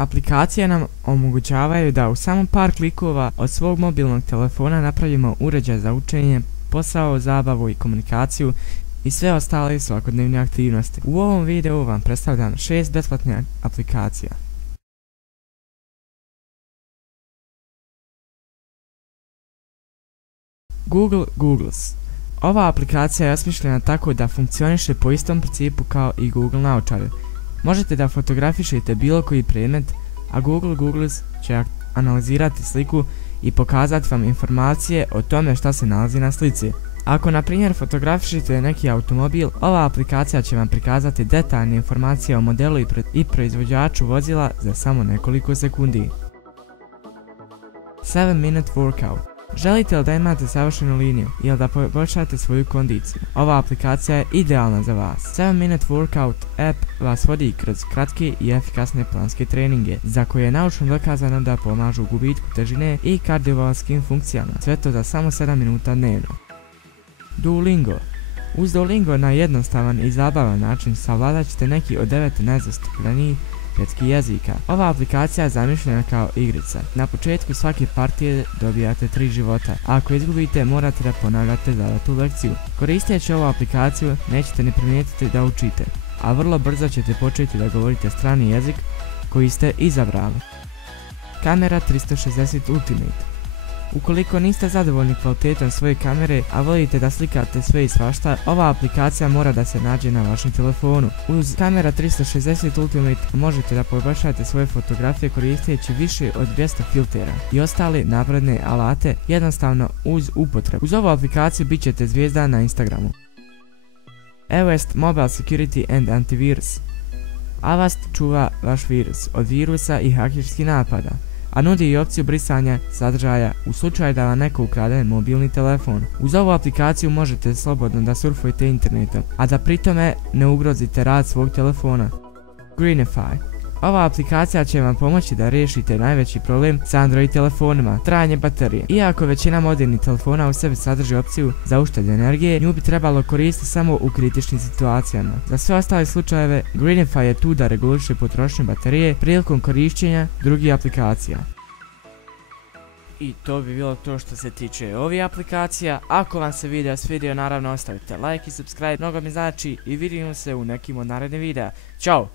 Aplikacije nam omogućavaju da u samo par klikova od svog mobilnog telefona napravimo uređaj za učenje, posao, zabavu i komunikaciju i sve ostale svakodnevne aktivnosti. U ovom videu vam predstavljam 6 besplatnih aplikacija. Google Googles. Ova aplikacija je osmišljena tako da funkcioniše po istom principu kao i Google naočare. Možete da fotografišete bilo koji predmet, a Google Googles će analizirati sliku i pokazati vam informacije o tome šta se nalazi na slici. Ako na primjer fotografišete neki automobil, ova aplikacija će vam prikazati detaljne informacije o modelu i proizvođaču vozila za samo nekoliko sekundi. 7-minute workout. Želite li da imate savršenu liniju ili da poboljšate svoju kondiciju? Ova aplikacija je idealna za vas. 7-minute workout app vas vodi kroz kratke i efikasne planske treninge, za koje je naučno dokazano da pomažu gubitku težine i kardiovaskulskim funkcijama. Sve to za samo 7 minuta dnevno. Duolingo. Uz Duolingo na jednostavan i zabavan način savladat ćete neki od 9 najzastupljenijih svjetskih jezika. Ova aplikacija je zamišljena kao igrica. Na početku svake partije dobijate 3 života, a ako izgubite morate da ponavljate zadatu lekciju. Koristeći ovu aplikaciju nećete ni primijetiti da učite, a vrlo brzo ćete početi da govorite strani jezik koji ste izabrali. Kamera 360 Ultimate. Ukoliko niste zadovoljni kvalitetom svoje kamere, a volite da slikate sve i svašta, ova aplikacija mora da se nađe na vašem telefonu. Uz Kamera 360 Ultimate možete da poboljšate svoje fotografije koristeći više od 200 filtera i ostale napredne alate jednostavno uz upotrebu. Uz ovu aplikaciju bit ćete zvijezda na Instagramu. Avast Mobile Security and Antivirus. Avast čuva vaš virus od virusa i hakerskih napada, a nudi i opciju brisanja sadržaja u slučaju da vam neko ukrade mobilni telefon. Uz ovu aplikaciju možete slobodno da surfujete internetom, a da pritome ne ugrozite rad svog telefona. Greenify. Ova aplikacija će vam pomoći da riješite najveći problem sa Android telefonima, trajanje baterije. Iako većina modernih telefona u sebi sadrži opciju za uštedu energije, nju bi trebalo koristiti samo u kritičnim situacijama. Za sve ostale slučajeve, Greenify je tu da reguliše potrošnju baterije prilikom korištenja drugih aplikacija. I to bi bilo to što se tiče ovih aplikacija. Ako vam se video svidio, naravno ostavite like i subscribe, mnogo mi znači, i vidimo se u nekim od narednih videa. Ćao!